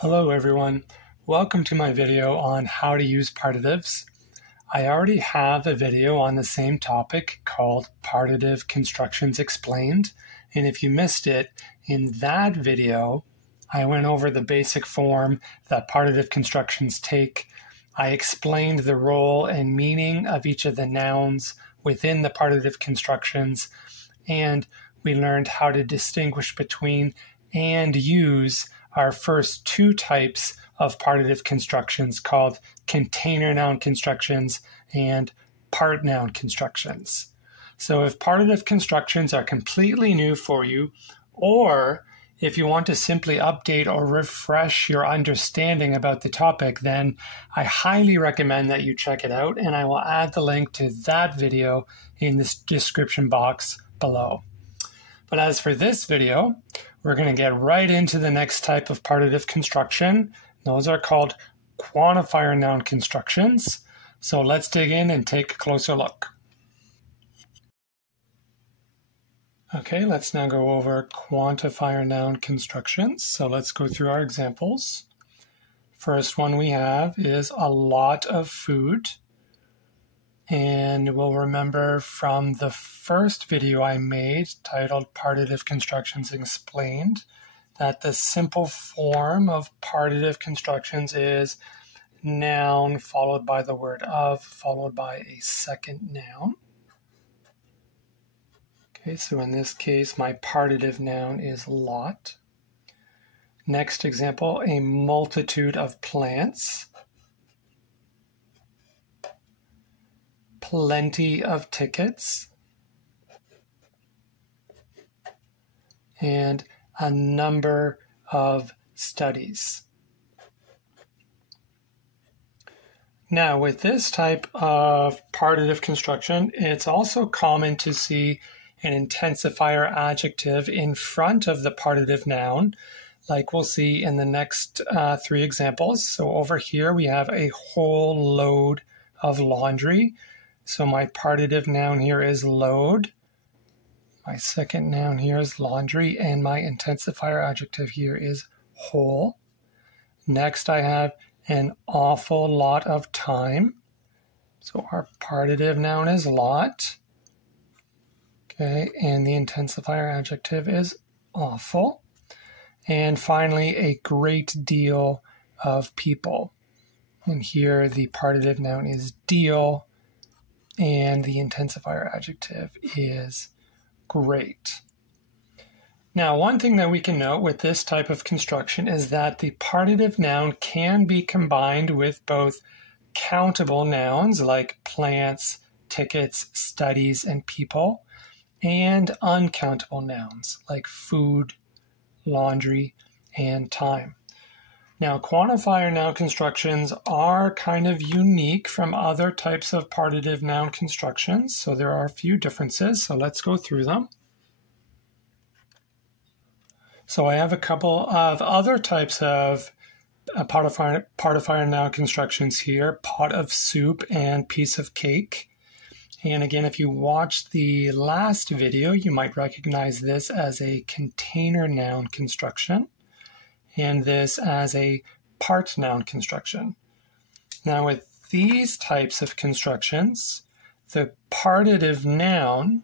Hello everyone, welcome to my video on how to use partitives. I already have a video on the same topic called Partitive Constructions Explained, and if you missed it, in that video I went over the basic form that partitive constructions take. I explained the role and meaning of each of the nouns within the partitive constructions, and we learned how to distinguish between and use our first two types of partitive constructions called container noun constructions and part noun constructions. So if partitive constructions are completely new for you, or if you want to simply update or refresh your understanding about the topic, then I highly recommend that you check it out, and I will add the link to that video in the description box below. But as for this video, we're going to get right into the next type of partitive construction. Those are called quantifier-noun constructions. So let's dig in and take a closer look. Okay, let's now go over quantifier-noun constructions. So let's go through our examples. First one we have is a lot of food. And we'll remember from the first video I made titled Partitive Constructions Explained that the simple form of partitive constructions is noun followed by the word of followed by a second noun. Okay, so in this case my partitive noun is lot. Next example, a multitude of plants. Plenty of tickets, and a number of studies. Now, with this type of partitive construction, it's also common to see an intensifier adjective in front of the partitive noun, like we'll see in the next three examples. So over here we have a whole load of laundry. So my partitive noun here is load, my second noun here is laundry, and my intensifier adjective here is whole. Next I have an awful lot of time. So our partitive noun is lot. Okay, and the intensifier adjective is awful. And finally, a great deal of people. And here the partitive noun is deal, and the intensifier adjective is great. Now, one thing that we can note with this type of construction is that the partitive noun can be combined with both countable nouns like plants, tickets, studies, and people, and uncountable nouns like food, laundry, and time. Now, quantifier noun constructions are kind of unique from other types of partitive noun constructions, so there are a few differences, so let's go through them. So I have a couple of other types of partifier noun constructions here, pot of soup and piece of cake. And again, if you watched the last video, you might recognize this as a container noun construction, and this as a part noun construction. Now with these types of constructions, the partitive noun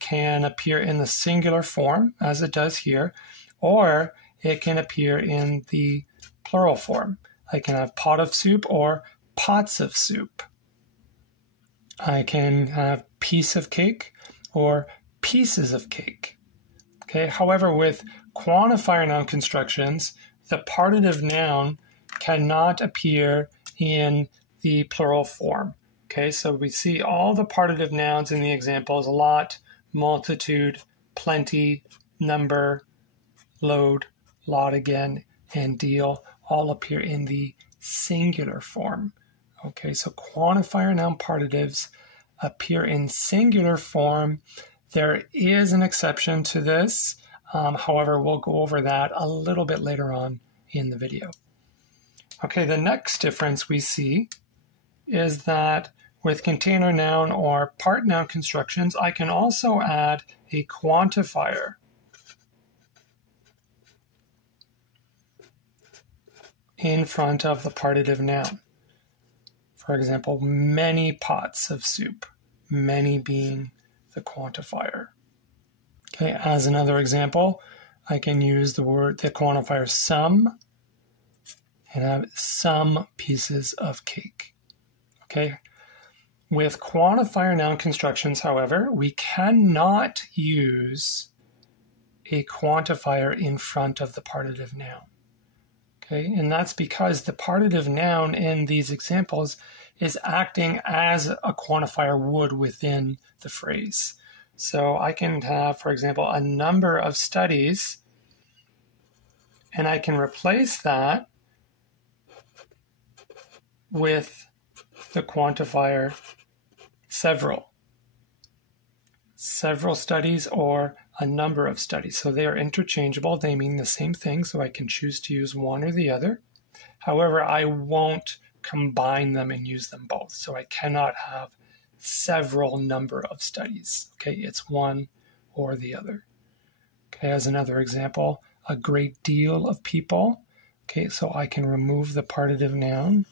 can appear in the singular form, as it does here, or it can appear in the plural form. I can have pot of soup or pots of soup. I can have piece of cake or pieces of cake. Okay. However, with quantifier noun constructions, the partitive noun cannot appear in the plural form. Okay, so we see all the partitive nouns in the examples: lot, multitude, plenty, number, load, lot again, and deal all appear in the singular form. Okay, so quantifier noun partitives appear in singular form. There is an exception to this. However, we'll go over that a little bit later on in the video. Okay, the next difference we see is that with container noun or part noun constructions, I can also add a quantifier. in front of the partitive noun. For example, many pots of soup, many being the quantifier. Okay, as another example, I can use the quantifier some and have some pieces of cake. Okay. With quantifier noun constructions, however, we cannot use a quantifier in front of the partitive noun. Okay, and that's because the partitive noun in these examples is acting as a quantifier would within the phrase. So I can have, for example, a number of studies, and I can replace that with the quantifier several. Several studies or a number of studies. So they are interchangeable. They mean the same thing, so I can choose to use one or the other. However, I won't combine them and use them both. So I cannot have several number of studies. Okay, it's one or the other. Okay, as another example, a great deal of people. Okay, so I can remove the partitive noun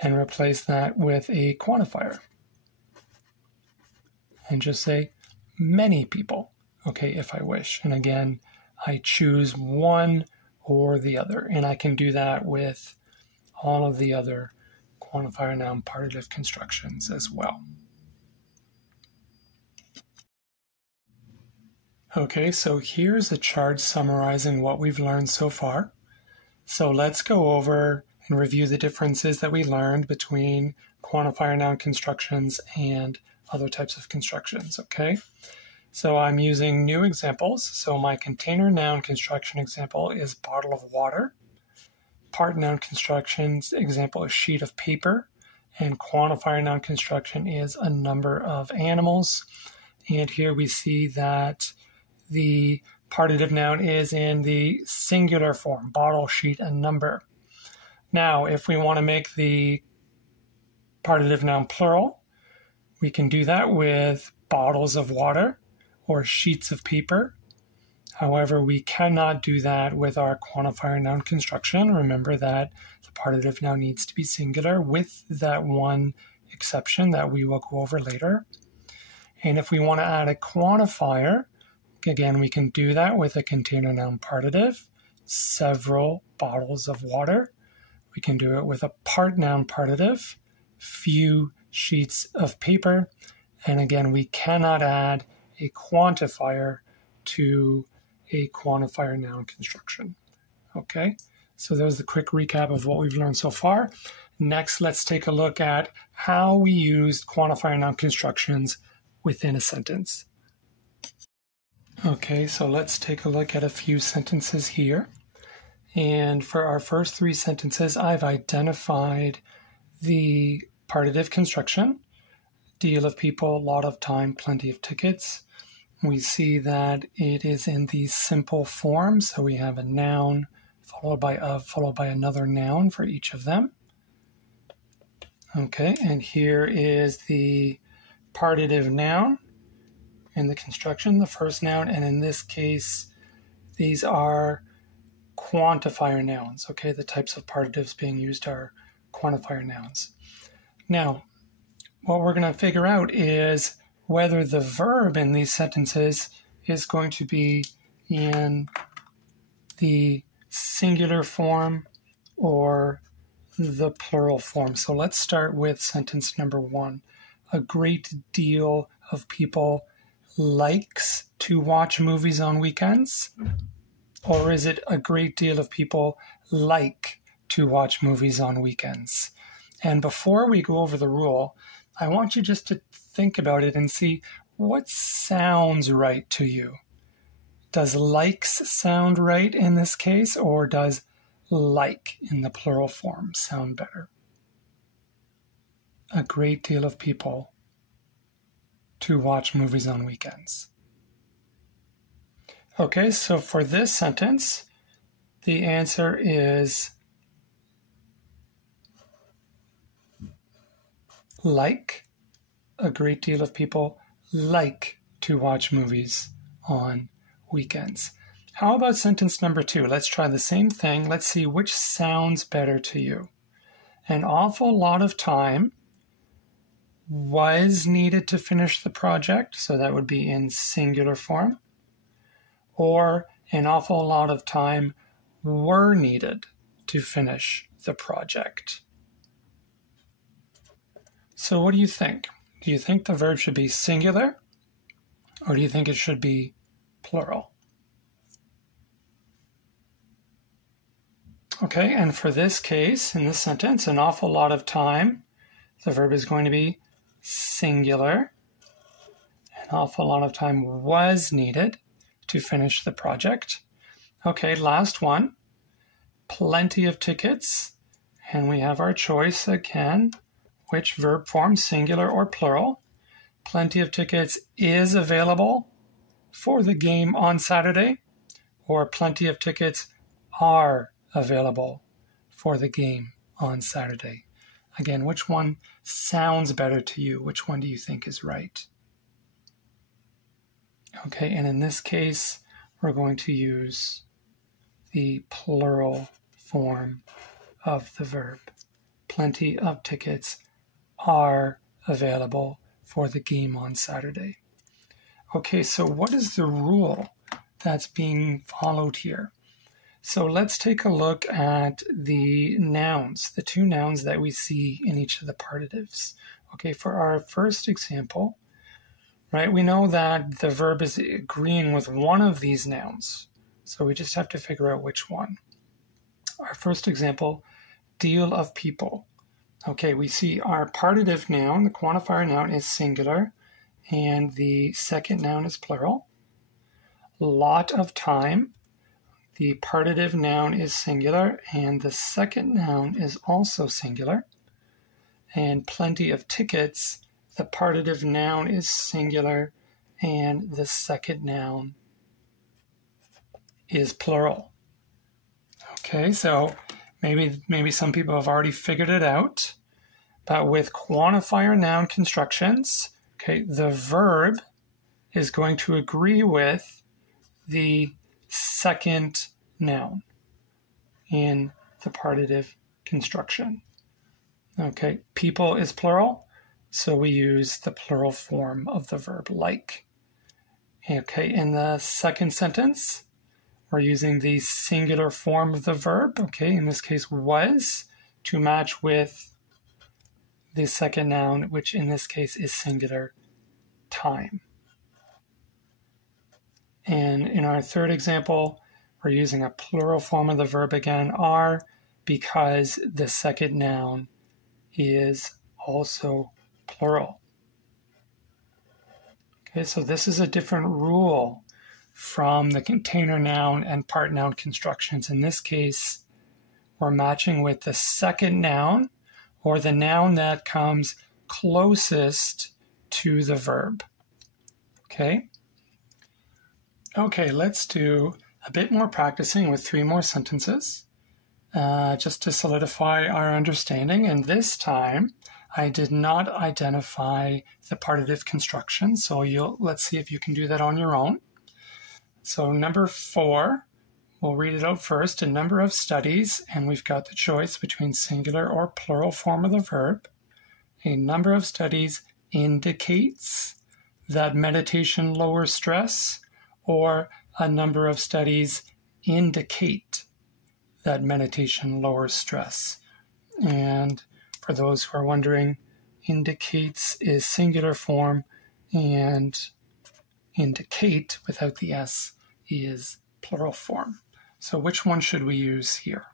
and replace that with a quantifier. And just say many people, okay, if I wish. And again, I choose one or the other. And I can do that with all of the other quantifier noun partitive constructions as well. Okay, so here's a chart summarizing what we've learned so far. So let's go over and review the differences that we learned between quantifier noun constructions and other types of constructions, okay? So I'm using new examples. So my container noun construction example is bottle of water. Part noun constructions example is sheet of paper. And quantifier noun construction is a number of animals. And here we see that the partitive noun is in the singular form, bottle, sheet, and number. Now, if we want to make the partitive noun plural, we can do that with bottles of water or sheets of paper. However, we cannot do that with our quantifier noun construction. Remember that the partitive noun needs to be singular with that one exception that we will go over later. And if we want to add a quantifier, again, we can do that with a container noun partitive, several bottles of water. We can do it with a part noun partitive, few sheets of paper. And again, we cannot add a quantifier to a quantifier noun construction. Okay, so that was the quick recap of what we've learned so far. Next, let's take a look at how we used quantifier noun constructions within a sentence. Okay, so let's take a look at a few sentences here. And for our first three sentences, I've identified the partitive construction, deal of people, lot of time, plenty of tickets. We see that it is in the simple form, so we have a noun followed by another noun for each of them. Okay, and here is the partitive noun in the construction, the first noun, and in this case, these are quantifier nouns. Okay, the types of partitives being used are quantifier nouns. Now, what we're going to figure out is whether the verb in these sentences is going to be in the singular form or the plural form. So let's start with sentence number one. A great deal of people likes to watch movies on weekends? Or is it a great deal of people like to watch movies on weekends? And before we go over the rule, I want you just to think about it and see what sounds right to you. Does likes sound right in this case, or does like in the plural form sound better? A great deal of people to watch movies on weekends. Okay, so for this sentence, the answer is like. A great deal of people like to watch movies on weekends. How about sentence number 2? Let's try the same thing. Let's see which sounds better to you. An awful lot of time was needed to finish the project, so that would be in singular form. Or an awful lot of time were needed to finish the project. So what do you think? Do you think the verb should be singular, or do you think it should be plural? Okay, and for this case, in this sentence, an awful lot of time, the verb is going to be singular. An awful lot of time was needed to finish the project. Okay, last one. Plenty of tickets. And we have our choice again. Which verb form, singular or plural? Plenty of tickets is available for the game on Saturday. Or plenty of tickets are available for the game on Saturday. Again, which one sounds better to you? Which one do you think is right? Okay, and in this case, we're going to use the plural form of the verb. Plenty of tickets are available for the game on Saturday. Okay, so what is the rule that's being followed here? So let's take a look at the nouns, the two nouns that we see in each of the partitives. Okay, for our first example, right, we know that the verb is agreeing with one of these nouns. So we just have to figure out which one. Our first example, deal of people. Okay, we see our partitive noun, the quantifier noun, is singular, and the second noun is plural. Lot of time. The partitive noun is singular, and the second noun is also singular. And plenty of tickets, the partitive noun is singular, and the second noun is plural. Okay, so maybe some people have already figured it out, but with quantifier noun constructions, okay, the verb is going to agree with the second noun in the partitive construction. Okay, people is plural, so we use the plural form of the verb like. Okay, in the second sentence, we're using the singular form of the verb, okay, in this case was, to match with the second noun, which in this case is singular, time. And in our third example, we're using a plural form of the verb again, are, because the second noun is also plural. Okay, so this is a different rule from the container noun and part noun constructions. In this case, we're matching with the second noun, or the noun that comes closest to the verb. Okay? Okay, let's do a bit more practicing with 3 more sentences, just to solidify our understanding. And this time, I did not identify the partitive construction, so let's see if you can do that on your own. So number 4, we'll read it out first. A number of studies, and we've got the choice between singular or plural form of the verb. A number of studies indicates that meditation lowers stress, or a number of studies indicate that meditation lowers stress. And for those who are wondering, indicates is singular form, and indicate without the S is plural form. So which one should we use here?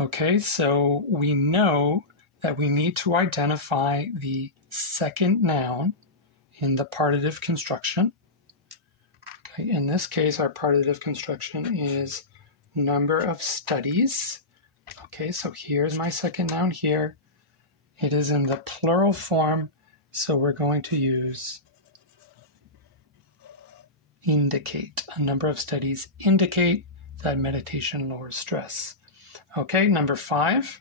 Okay, so we know that we need to identify the second noun in the partitive construction. Okay, in this case, our partitive construction is number of studies. Okay, so here's my second noun here. It is in the plural form, so we're going to use indicate. A number of studies indicate that meditation lowers stress. Okay, number 5.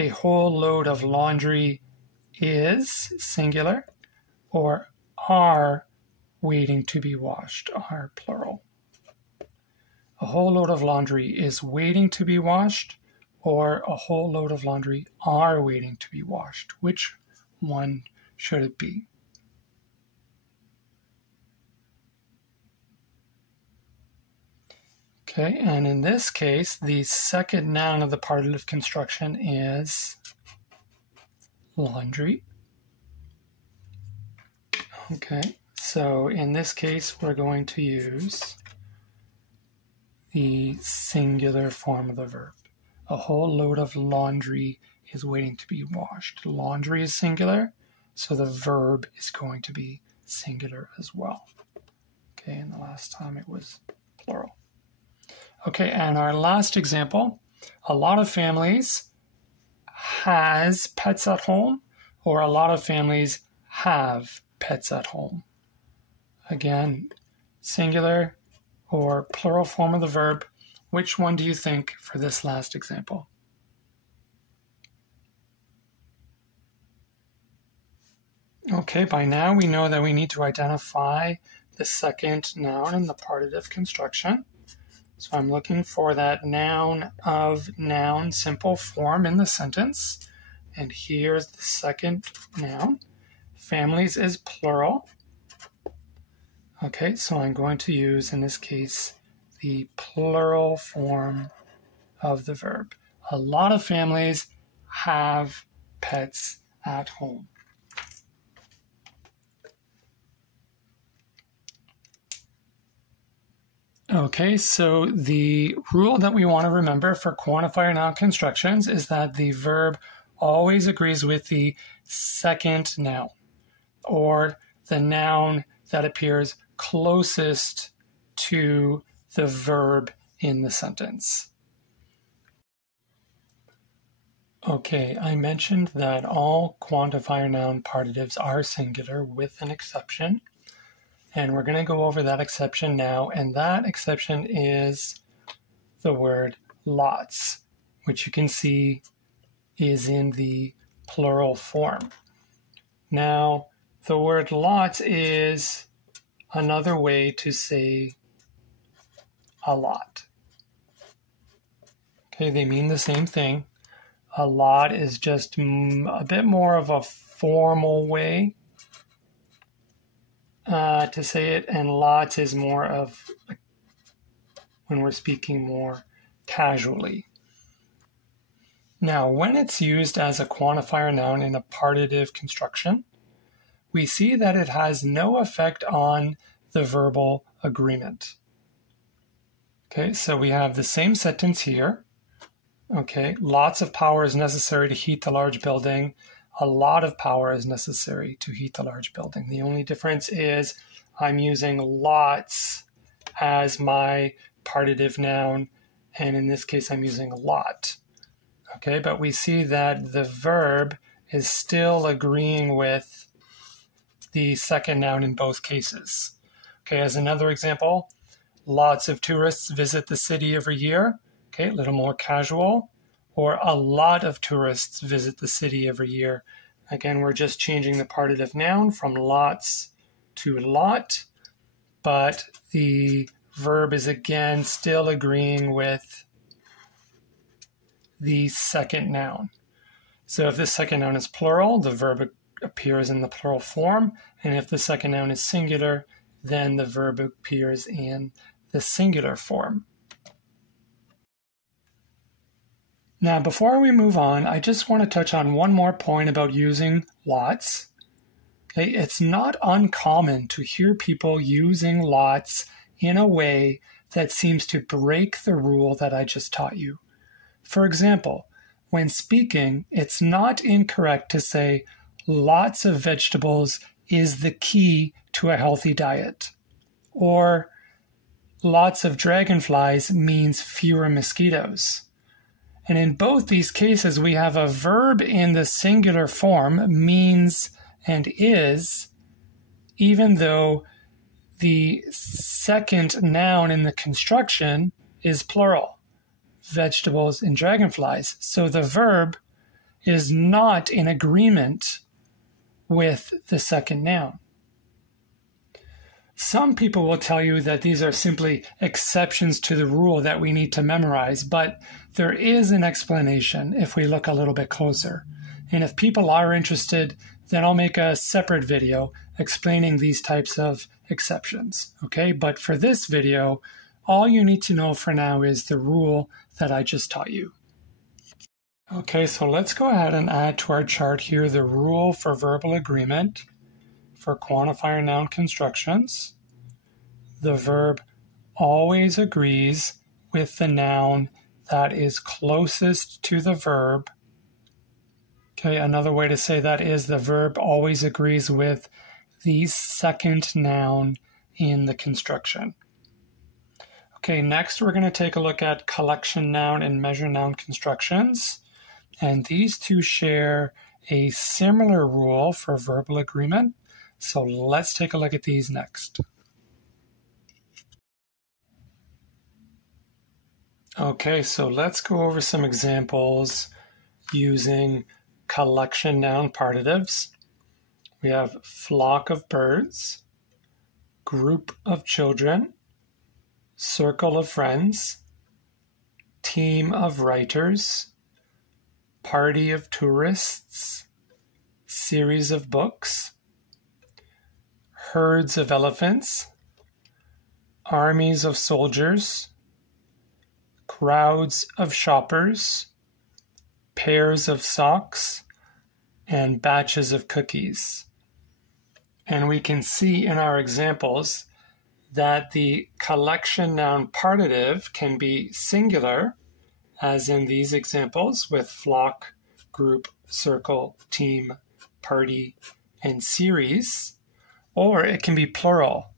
A whole load of laundry is singular, or are waiting to be washed are plural. A whole load of laundry is waiting to be washed, or a whole load of laundry are waiting to be washed. Which one should it be? Okay, and in this case, the second noun of the partitive construction is laundry. Okay, so in this case, we're going to use the singular form of the verb. A whole load of laundry is waiting to be washed. Laundry is singular, so the verb is going to be singular as well. Okay, and the last time it was plural. Okay, and our last example, a lot of families has pets at home, or a lot of families have pets at home. Again, singular or plural form of the verb. Which one do you think for this last example? Okay, by now we know that we need to identify the second noun in the partitive construction. So I'm looking for that noun of noun simple form in the sentence. And here's the second noun. Families is plural. Okay, so I'm going to use, in this case, the plural form of the verb. A lot of families have pets at home. Okay, so the rule that we want to remember for quantifier noun constructions is that the verb always agrees with the second noun, or the noun that appears closest to the verb in the sentence. Okay, I mentioned that all quantifier noun partitives are singular with an exception. And we're going to go over that exception now, and that exception is the word lots, which you can see is in the plural form. Now, the word lots is another way to say a lot. Okay, they mean the same thing. A lot is just a bit more of a formal way to say it, and lots is more of when we're speaking more casually. Now, when it's used as a quantifier noun in a partitive construction, we see that it has no effect on the verbal agreement. Okay, so we have the same sentence here. Okay, lots of power is necessary to heat the large building. A lot of power is necessary to heat the large building. The only difference is I'm using lots as my partitive noun, and in this case I'm using a lot. Okay, but we see that the verb is still agreeing with the second noun in both cases. Okay, as another example, lots of tourists visit the city every year. Okay, a little more casual. Or a lot of tourists visit the city every year. Again, we're just changing the partitive noun from lots to lot, but the verb is again still agreeing with the second noun. So if the second noun is plural, the verb appears in the plural form, and if the second noun is singular, then the verb appears in the singular form. Now, before we move on, I just want to touch on one more point about using lots. Okay, it's not uncommon to hear people using lots in a way that seems to break the rule that I just taught you. For example, when speaking, it's not incorrect to say lots of vegetables is the key to a healthy diet, or lots of dragonflies means fewer mosquitoes. And in both these cases, we have a verb in the singular form, means and is, even though the second noun in the construction is plural, vegetables and dragonflies. So the verb is not in agreement with the second noun. Some people will tell you that these are simply exceptions to the rule that we need to memorize, but there is an explanation if we look a little bit closer. And if people are interested, then I'll make a separate video explaining these types of exceptions, okay? But for this video, all you need to know for now is the rule that I just taught you. Okay, so let's go ahead and add to our chart here the rule for verbal agreement for quantifier-noun constructions. The verb always agrees with the noun that is closest to the verb. Okay, another way to say that is the verb always agrees with the second noun in the construction. Okay, next we're going to take a look at collection-noun and measure-noun constructions. And these two share a similar rule for verbal agreement. So let's take a look at these next. Okay, so let's go over some examples using collection-noun partitives. We have flock of birds, group of children, circle of friends, team of writers, party of tourists, series of books, herds of elephants, armies of soldiers, crowds of shoppers, pairs of socks, and batches of cookies. And we can see in our examples that the collection-noun partitive can be singular, as in these examples with flock, group, circle, team, party, and series, or it can be plural,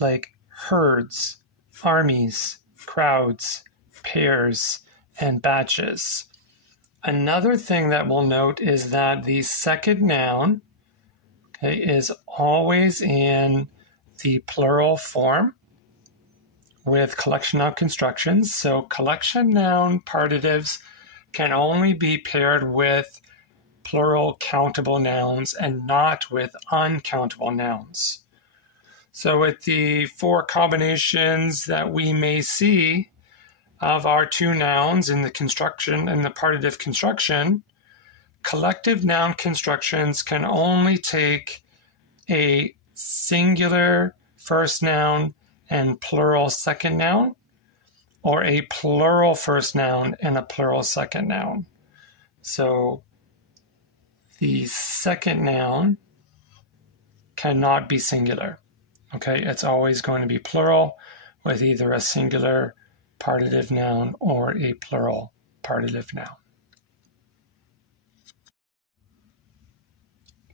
like herds, armies, crowds, pairs, and batches. Another thing that we'll note is that the second noun, okay, is always in the plural form with collection-noun constructions. So collection-noun partitives can only be paired with plural countable nouns and not with uncountable nouns. So with the four combinations that we may see of our two nouns in the construction and the partitive construction, collective noun constructions can only take a singular first noun and plural second noun, or a plural first noun and a plural second noun. So the second noun cannot be singular. Okay, it's always going to be plural with either a singular partitive noun or a plural partitive noun.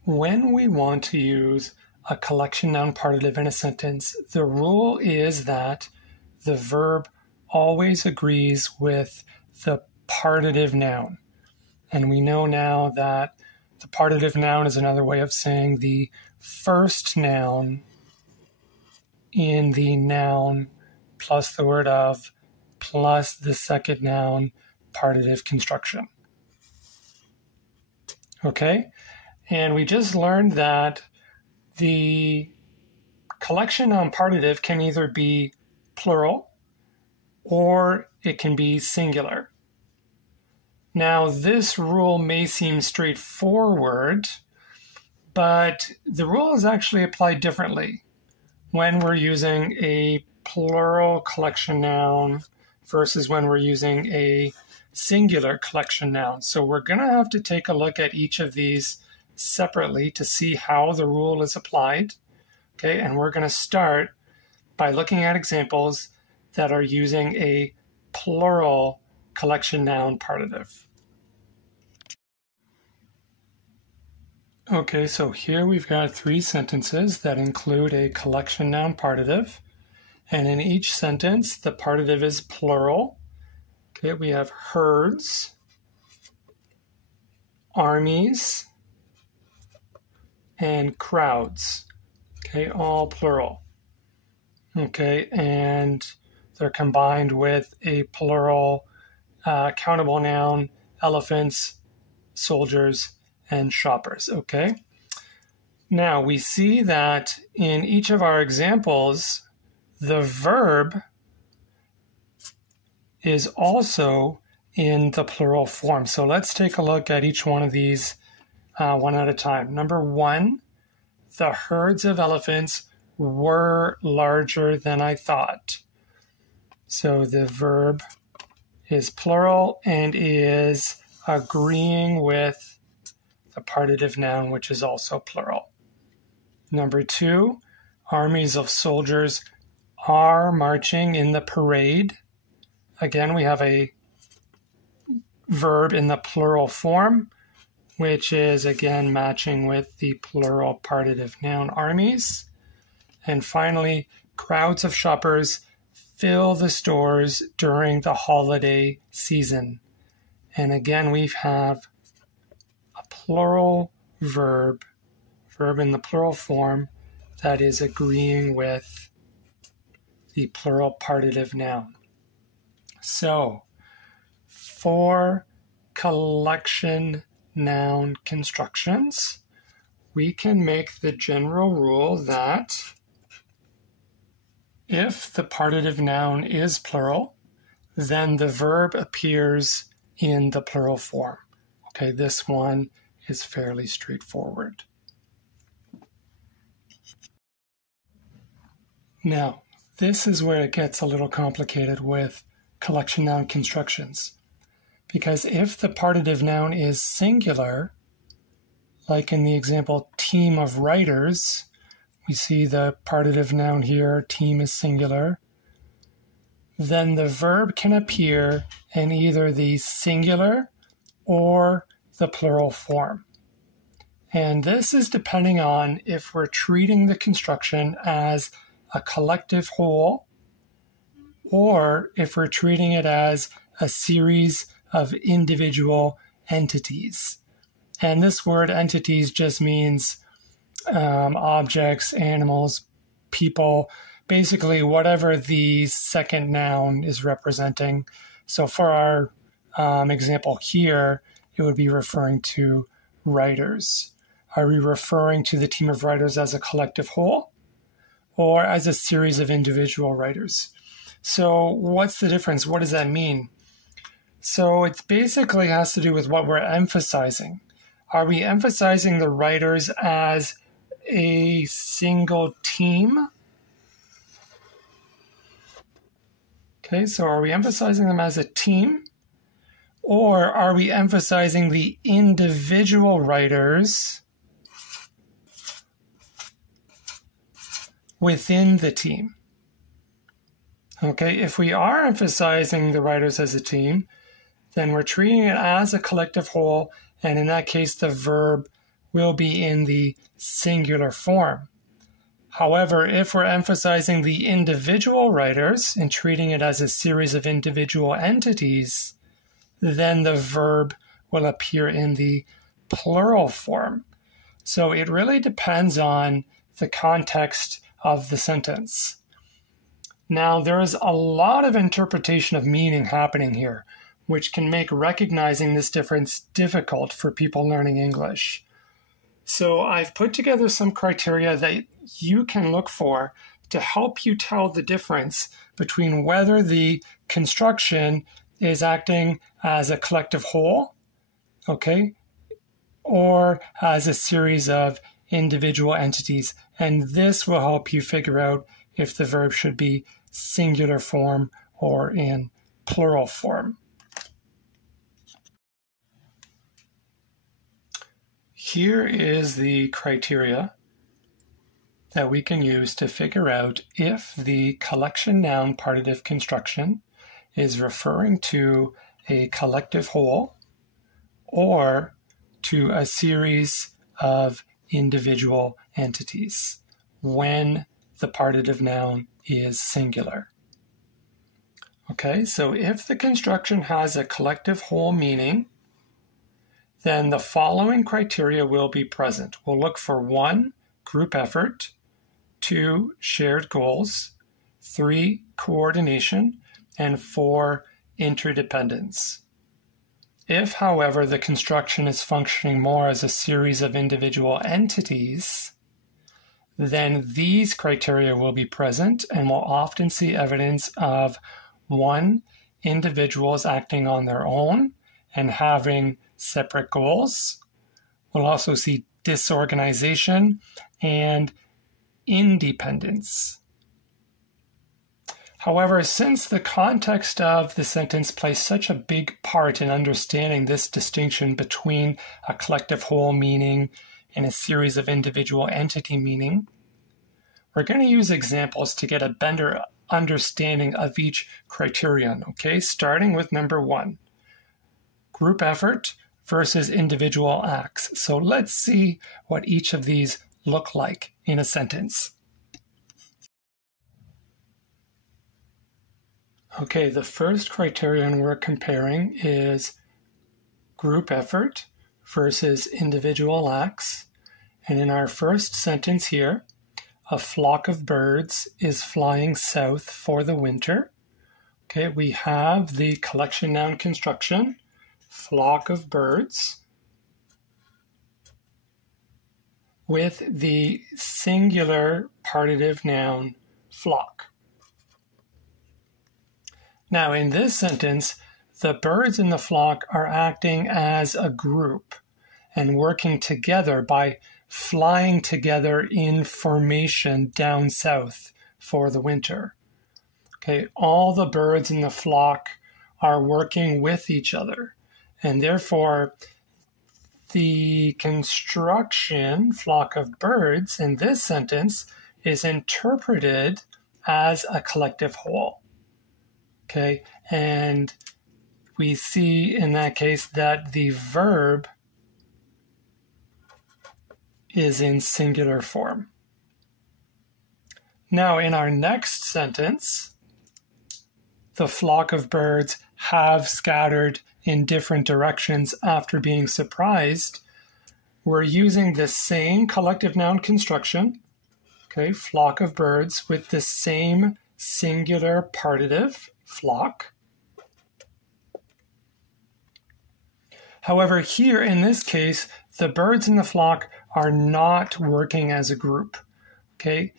When we want to use a collection noun partitive in a sentence, the rule is that the verb always agrees with the partitive noun. And we know now that the partitive noun is another way of saying the first noun in the noun plus the word of plus the second noun partitive construction. Okay? And we just learned that the collection noun partitive can either be plural or it can be singular. Now, this rule may seem straightforward, but the rule is actually applied differently when we're using a plural collection noun versus when we're using a singular collection noun. So we're going to have to take a look at each of these separately to see how the rule is applied. Okay, and we're going to start by looking at examples that are using a plural collection noun partitive. Okay, so here we've got three sentences that include a collection noun partitive. And in each sentence, the partitive is plural. Okay, we have herds, armies, and crowds. Okay, all plural. Okay, and they're combined with a plural countable noun, elephants, soldiers, and shoppers. Okay. Now we see that in each of our examples, the verb is also in the plural form. So let's take a look at each one of these one at a time. Number one, the herds of elephants were larger than I thought. So the verb is plural and is agreeing with the partitive noun, which is also plural. Number two, armies of soldiers are marching in the parade. Again, we have a verb in the plural form, which is again matching with the plural partitive noun armies. And finally, crowds of shoppers fill the stores during the holiday season. And again, we have a plural verb in the plural form that is agreeing with the plural partitive noun. So, for collection noun constructions, we can make the general rule that if the partitive noun is plural, then the verb appears in the plural form. Okay, this one is fairly straightforward. Now, this is where it gets a little complicated with collection noun constructions. Because if the partitive noun is singular, like in the example team of writers, we see the partitive noun here, team is singular, then the verb can appear in either the singular or the plural form. And this is depending on if we're treating the construction as a collective whole, or if we're treating it as a series of individual entities. And this word entities just means objects, animals, people, basically whatever the second noun is representing. So for our example here, it would be referring to writers. Are we referring to the team of writers as a collective whole or as a series of individual writers? So what's the difference? What does that mean? So it basically has to do with what we're emphasizing. Are we emphasizing the writers as a single team? Okay, so are we emphasizing them as a team? Or are we emphasizing the individual writers within the team? Okay, if we are emphasizing the writers as a team, then we're treating it as a collective whole, and in that case, the verb will be in the singular form. However, if we're emphasizing the individual writers and treating it as a series of individual entities, then the verb will appear in the plural form. So it really depends on the context of the sentence. Now, there is a lot of interpretation of meaning happening here, which can make recognizing this difference difficult for people learning English. So I've put together some criteria that you can look for to help you tell the difference between whether the construction is acting as a collective whole, okay, or as a series of individual entities. And this will help you figure out if the verb should be singular form or in plural form. Here is the criteria that we can use to figure out if the collection noun partitive construction is referring to a collective whole or to a series of individual entities when the partitive noun is singular. Okay, so if the construction has a collective whole meaning, then the following criteria will be present. We'll look for 1, group effort, 2, shared goals, 3, coordination, and 4, interdependence. If, however, the construction is functioning more as a series of individual entities, then these criteria will be present, and we'll often see evidence of one, individuals acting on their own and having separate goals. We'll also see disorganization and independence. However, since the context of the sentence plays such a big part in understanding this distinction between a collective whole meaning and a series of individual entity meaning, we're going to use examples to get a better understanding of each criterion, okay? Starting with number 1, group effort versus individual acts. So let's see what each of these look like in a sentence. Okay, the first criterion we're comparing is group effort versus individual acts. And in our first sentence here, a flock of birds is flying south for the winter. Okay, we have the collection noun construction, flock of birds, with the singular partitive noun, flock. Now, in this sentence, the birds in the flock are acting as a group and working together by flying together in formation down south for the winter. Okay, all the birds in the flock are working with each other, and therefore the construction, flock of birds, in this sentence is interpreted as a collective whole. Okay, and we see in that case that the verb is in singular form. Now, in our next sentence, the flock of birds have scattered in different directions after being surprised. We're using the same collective noun construction, okay, flock of birds, with the same singular partitive, flock. However, here in this case, the birds in the flock are not working as a group. Okay,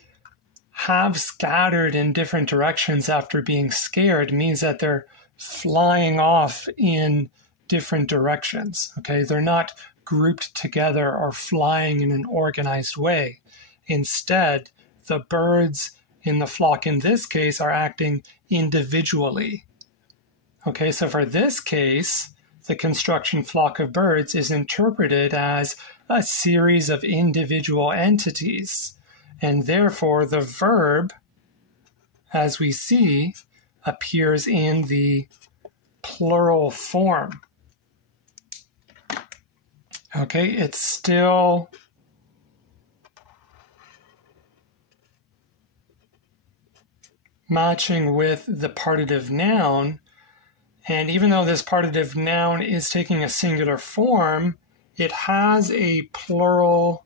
have scattered in different directions after being scared means that they're flying off in different directions. Okay, they're not grouped together or flying in an organized way. Instead, the birds in the flock in this case are acting individually. Okay, so for this case, the construction flock of birds is interpreted as a series of individual entities, and therefore the verb, as we see, appears in the plural form. Okay, it's still matching with the partitive noun, and even though this partitive noun is taking a singular form, it has a plural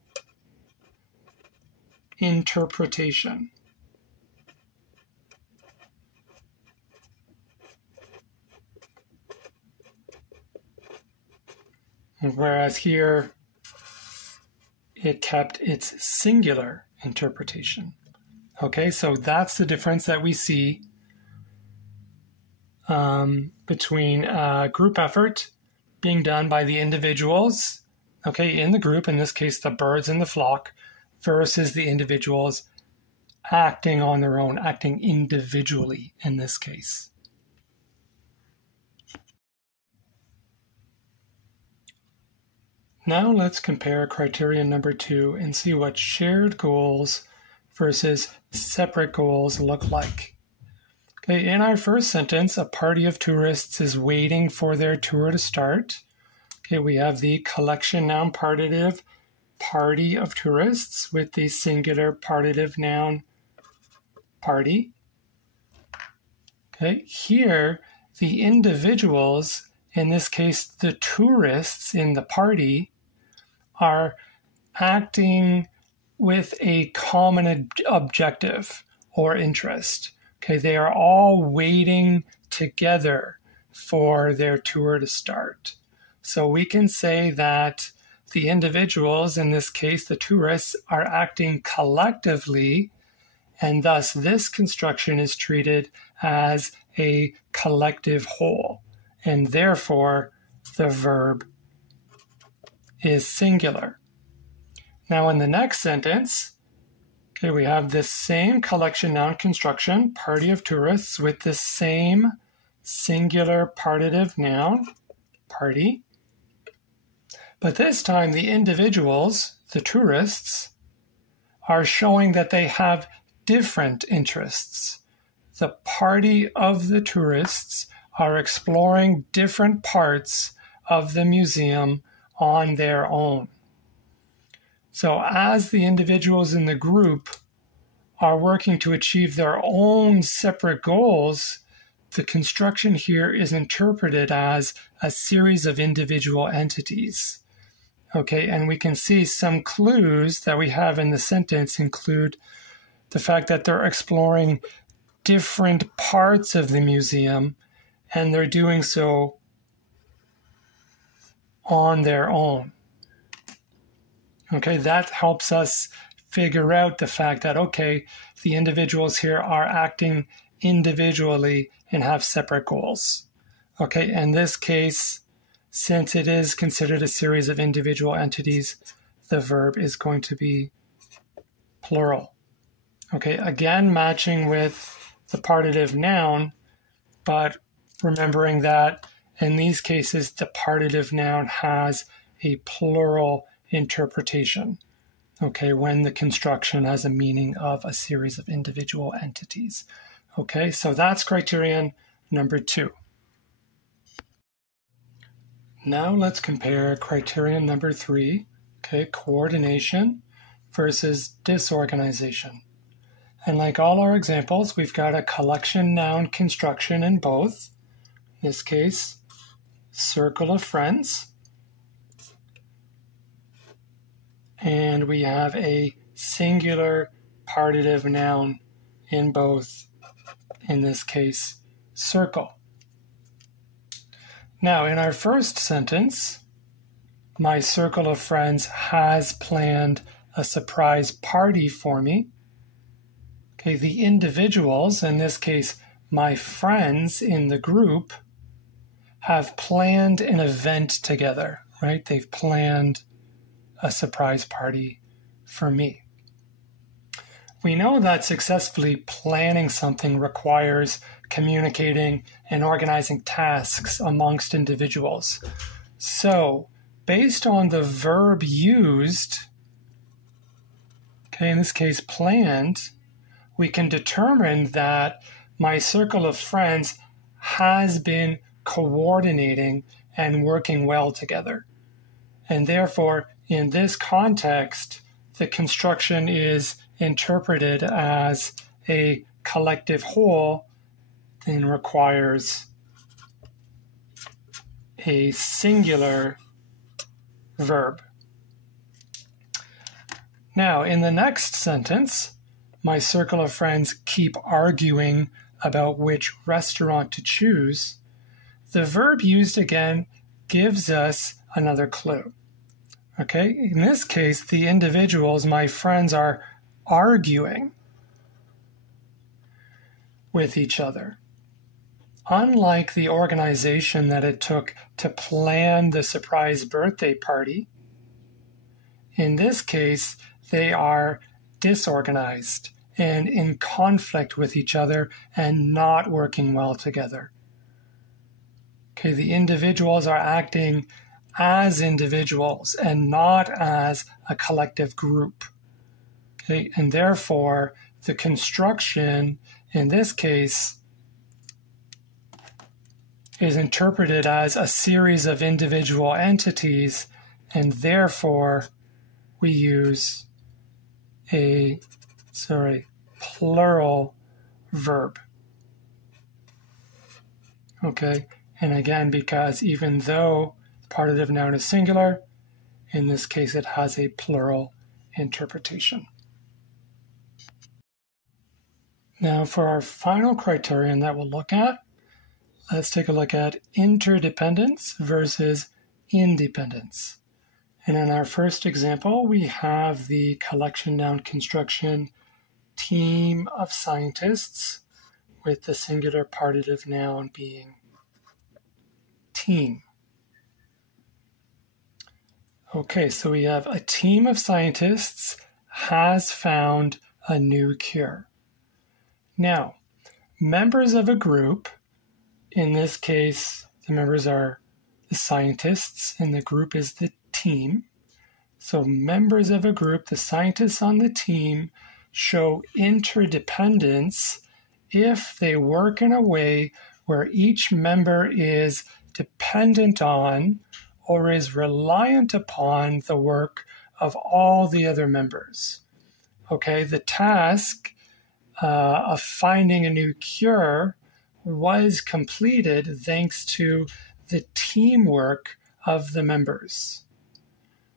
interpretation. Whereas here, it kept its singular interpretation. Okay, so that's the difference that we see between group effort being done by the individuals, okay, in the group, in this case, the birds in the flock, versus the individuals acting on their own, acting individually in this case. Now let's compare criterion number 2 and see what shared goals versus separate goals look like. Okay, in our first sentence, a party of tourists is waiting for their tour to start. Okay, we have the collection noun partitive, party of tourists, with the singular partitive noun, party. Okay, here, the individuals, in this case, the tourists in the party, are acting with a common objective or interest. Okay, they are all waiting together for their tour to start. So we can say that the individuals, in this case the tourists, are acting collectively, and thus this construction is treated as a collective whole, and therefore the verb is singular. Now in the next sentence, okay, we have this same collection noun construction, party of tourists, with the same singular partitive noun, party. But this time the individuals, the tourists, are showing that they have different interests. The party of the tourists are exploring different parts of the museum on their own. So as the individuals in the group are working to achieve their own separate goals, the construction here is interpreted as a series of individual entities. Okay, and we can see some clues that we have in the sentence include the fact that they're exploring different parts of the museum, and they're doing so on their own. Okay, that helps us figure out the fact that, okay, the individuals here are acting individually and have separate goals. Okay, in this case, since it is considered a series of individual entities, the verb is going to be plural. Okay, again, matching with the partitive noun, but remembering that in these cases, the partitive noun has a plural interpretation, okay, when the construction has a meaning of a series of individual entities. Okay, so that's criterion number 2. Now let's compare criterion number 3, okay, coordination versus disorganization. And like all our examples, we've got a collection noun construction in both. In this case, circle of friends. And we have a singular partitive noun in both, in this case, circle. Now, in our first sentence, my circle of friends has planned a surprise party for me. Okay, the individuals, in this case, my friends in the group, have planned an event together, right? They've planned a surprise party for me. We know that successfully planning something requires communicating and organizing tasks amongst individuals. So, based on the verb used, okay, in this case planned, we can determine that my circle of friends has been coordinating and working well together. And therefore, in this context, the construction is interpreted as a collective whole and requires a singular verb. Now, in the next sentence, my circle of friends keep arguing about which restaurant to choose. The verb used again gives us another clue. Okay, in this case, the individuals, my friends, are arguing with each other. Unlike the organization that it took to plan the surprise birthday party, in this case, they are disorganized and in conflict with each other and not working well together. Okay, the individuals are acting as individuals and not as a collective group. Okay, and therefore, the construction in this case is interpreted as a series of individual entities, and therefore we use a plural verb. Okay, and again, because even though partitive noun is singular, in this case it has a plural interpretation. Now for our final criterion that we'll look at, let's take a look at interdependence versus independence. And in our first example, we have the collection noun construction team of scientists, with the singular partitive noun being team. Okay, so we have a team of scientists has found a new cure. Now, members of a group, in this case, the members are the scientists and the group is the team. So members of a group, the scientists on the team, show interdependence if they work in a way where each member is dependent on or is reliant upon the work of all the other members. Okay, the task of finding a new cure was completed thanks to the teamwork of the members.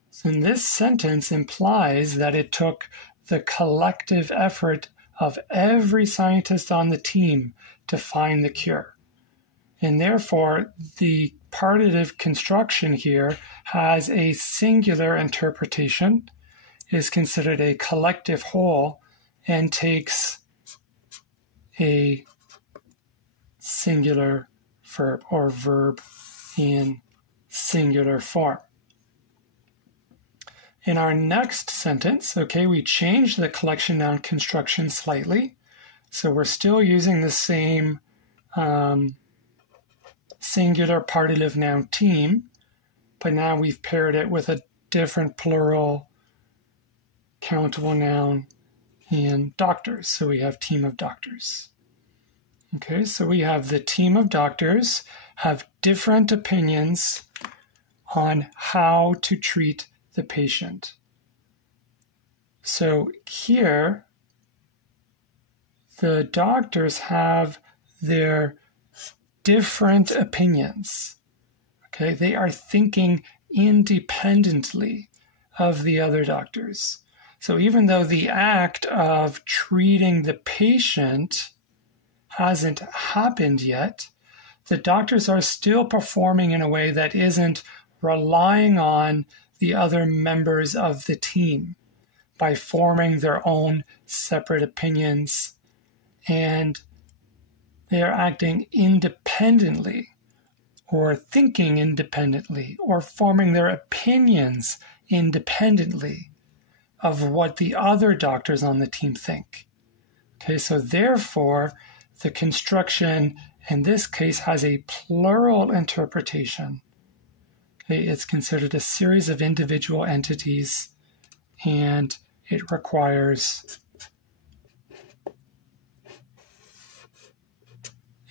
So in this sentence implies that it took the collective effort of every scientist on the team to find the cure. And therefore, the partitive construction here has a singular interpretation, is considered a collective whole, and takes a singular verb or verb in singular form. In our next sentence, okay, we changed the collection noun construction slightly. So we're still using the same singular partitive noun team, but now we've paired it with a different plural countable noun in doctors. So we have team of doctors. Okay, so we have the team of doctors have different opinions on how to treat the patient. So here, the doctors have their different opinions. Okay, they are thinking independently of the other doctors. So even though the act of treating the patient hasn't happened yet, the doctors are still performing in a way that isn't relying on the other members of the team by forming their own separate opinions, and they are acting independently or thinking independently or forming their opinions independently of what the other doctors on the team think. Okay, so therefore, the construction in this case has a plural interpretation. Okay, it's considered a series of individual entities, and it requires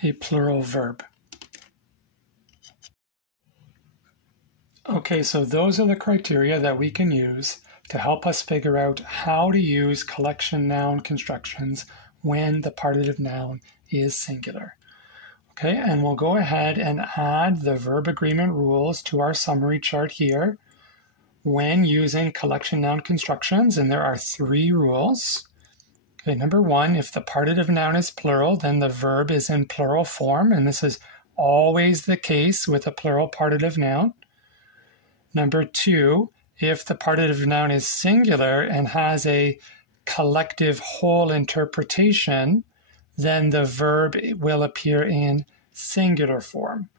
a plural verb. Okay, so those are the criteria that we can use to help us figure out how to use collection noun constructions when the partitive noun is singular. Okay, and we'll go ahead and add the verb agreement rules to our summary chart here when using collection noun constructions, and there are 3 rules. Okay, number 1, if the partitive noun is plural, then the verb is in plural form, and this is always the case with a plural partitive noun. Number 2, if the partitive noun is singular and has a collective whole interpretation, then the verb will appear in singular form.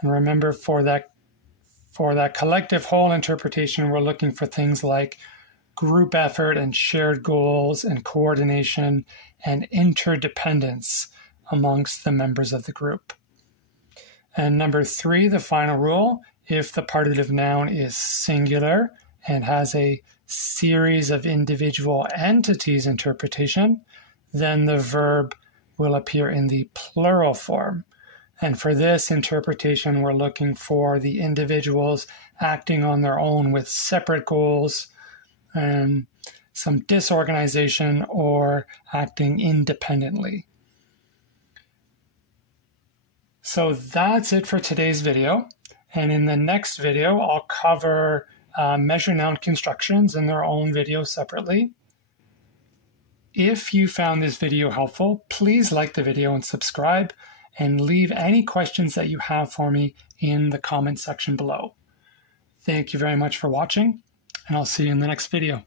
And remember, for that collective whole interpretation, we're looking for things like group effort and shared goals and coordination and interdependence amongst the members of the group. And number 3, the final rule, if the partitive noun is singular and has a series of individual entities interpretation, then the verb will appear in the plural form. And for this interpretation, we're looking for the individuals acting on their own with separate goals and some disorganization or acting independently. So that's it for today's video. And in the next video, I'll cover measure noun constructions in their own video separately. If you found this video helpful, please like the video and subscribe, and leave any questions that you have for me in the comment section below. Thank you very much for watching, and I'll see you in the next video.